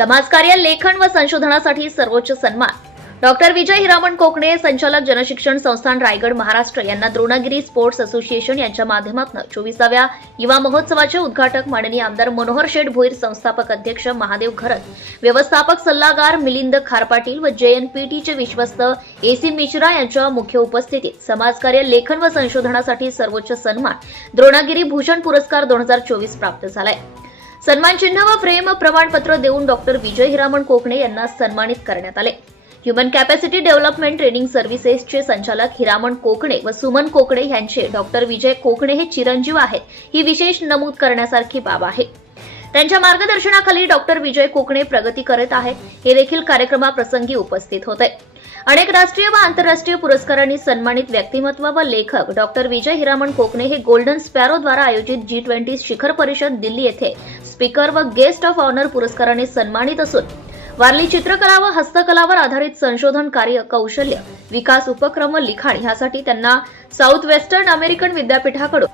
समाजकार्य लेखन व संशोधनासाठी सर्वोच्च सन्मान. डॉक्टर विजय हिरामण कोकणे संचालक जनशिक्षण संस्थान रायगड महाराष्ट्र. यांना द्रोणागिरी स्पोर्ट्स असोसिएशन यांच्या माध्यमातून चोवीसाव्या युवा महोत्सवाचे उद्घाटक माननीय आमदार मनोहर शेठ भोईर संस्थापक अध्यक्ष महादेव घरत व्यवस्थापक सल्लागार मिलिंद खारपाटील व जेएनपीटीचे विश्वस्त एसी मिश्रा यांच्या मुख्य उपस्थितीत समाजकार्य लेखन व संशोधनासाठी सर्वोच्च सन्मान द्रोणागिरी भूषण पुरस्कार दोन हजार चोवीस प्राप्त झालाय. चिन्ह व प्रेम प्रमाणपत्र देऊन डॉक्टर विजय हिरामण कोकणे यांना सन्मानित करण्यात आले. ह्युमन कॅपॅसिटी डेव्हलपमेंट ट्रेनिंग सर्व्हिसेसचे संचालक हिरामण कोकणे व सुमन कोकणे यांचे डॉक्टर विजय कोकणे हे चिरंजीव आहेत ही विशेष नमूद करण्यासारखी बाब आहे. त्यांच्या मार्गदर्शनाखाली डॉक्टर विजय कोकणे प्रगती करत आहेत हे देखील कार्यक्रमाप्रसंगी उपस्थित होते अनेक राष्ट्रीय व आंतरराष्ट्रीय पुरस्कारांनी सन्मानित व्यक्तिमत्व व लेखक डॉक्टर विजय हिरामण कोकणे हे गोल्डन स्पॅरो द्वारा आयोजित जी ट्वेंटी शिखर परिषद दिल्ली येथे स्पीकर व गेस्ट ऑफ ऑनर पुरस्काराने सन्मानित असून वारली चित्रकला व हस्तकलावर आधारित संशोधन कार्य कौशल्य विकास उपक्रम लिखाण ह्यासाठी त्यांना साऊथ वेस्टर्न अमेरिकन विद्यापीठाकडून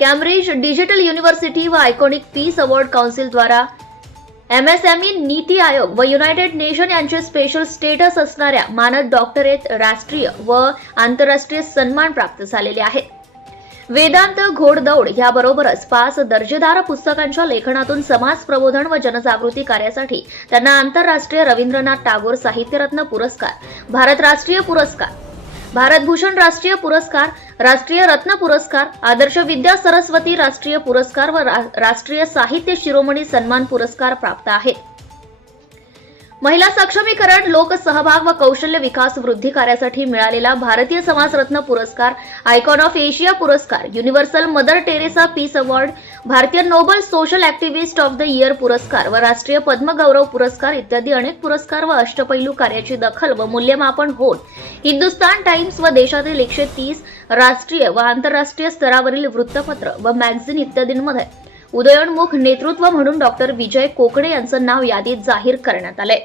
कॅम्ब्रिज डिजिटल युनिव्हर्सिटी व आयकॉनिक पीस अवॉर्ड काउन्सिलद्वारा एमएसएमई नीती आयोग व युनायटेड नेशन यांचे स्पेशल स्टेटस असणाऱ्या मानद डॉक्टरेट राष्ट्रीय व आंतरराष्ट्रीय सन्मान प्राप्त झालेले आहेत. वेदांत घोडदौड याबरोबरच पाच दर्जेदार पुस्तकांच्या लेखनातून समाज प्रबोधन व जनजागृती कार्यासाठी त्यांना आंतरराष्ट्रीय रवींद्रनाथ टागोर साहित्यरत्न पुरस्कार भारत राष्ट्रीय पुरस्कार भारतभूषण राष्ट्रीय पुरस्कार राष्ट्रीय रत्न पुरस्कार आदर्श विद्या सरस्वती राष्ट्रीय पुरस्कार व रा- राष्ट्रीय साहित्य शिरोमणी सन्मान पुरस्कार प्राप्त आहेत. महिला सक्षमीकरण लोकसहभाग व कौशल्य विकास वृद्धी कार्यासाठी मिळालेला भारतीय समाजरत्न पुरस्कार आयकॉन ऑफ एशिया पुरस्कार universal mother Teresa peace award भारतीय noble social activist of the year पुरस्कार व राष्ट्रीय पद्मगौरव पुरस्कार इत्यादी अनेक पुरस्कार व अष्टपैलू कार्याची दखल व मूल्यमापन होऊन हिंदुस्तान टाइम्स व देशातील एकशे तीस राष्ट्रीय व आंतरराष्ट्रीय स्तरावरील वृत्तपत्र व मॅगझिन इत्यादींमध्ये उदयोन्मुख नेतृत्व म्हणून डॉक्टर विजय कोकणे यांचं नाव यादीत जाहीर करण्यात आलंय.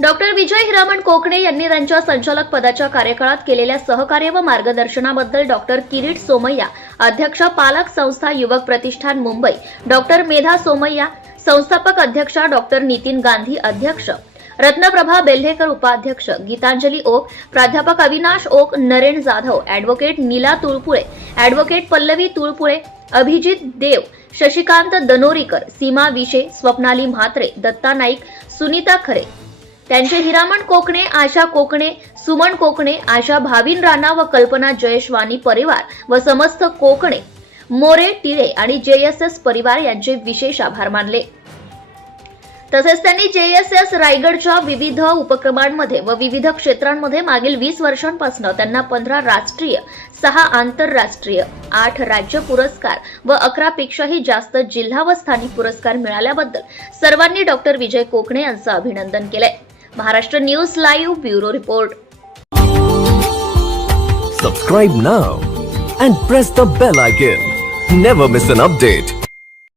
डॉक्टर विजय हिरामण कोकणे यांनी त्यांच्या संचालक पदाच्या कार्यकाळात केलेल्या सहकार्य व मार्गदर्शनाबद्दल डॉक्टर किरीट सोमय्या अध्यक्ष पालक संस्था युवक प्रतिष्ठान मुंबई डॉक्टर मेधा सोमय्या संस्थापक अध्यक्षा डॉक्टर नितीन गांधी अध्यक्ष रत्नप्रभा बेल्हेकर उपाध्यक्ष गीतांजली ओक प्राध्यापक अविनाश ओक नरेन जाधव ॲडव्होकेट नीला तुळपुळे ॲडव्होकेट पल्लवी तुळपुळे अभिजित देव शशिकांत दनोरीकर सीमा विशे स्वप्नाली म्हात्रे दत्ता नाईक सुनीता खरे. त्यांचे हिरामण कोकणे आशा कोकणे सुमन कोकणे आशा भाविन राणा व कल्पना जयश्वानी परिवार व समस्त कोकणे मोरे टिळे आणि जेएसएस परिवार यांचे विशेष आभार मानले. तसेच त्यांनी जेएसएस रायगडच्या विविध उपक्रमांमध्ये व विविध क्षेत्रांमध्ये मागील वीस वर्षांपासून त्यांना पंधरा राष्ट्रीय सहा आंतरराष्ट्रीय आठ राज्य पुरस्कार व अकरा पेक्षाही जास्त जिल्हा व स्थानिक पुरस्कार मिळाल्याबद्दल सर्वांनी डॉक्टर विजय कोकणे यांचं अभिनंदन केलंय. Maharashtra news live bureau report. Subscribe now and press the bell icon never miss an update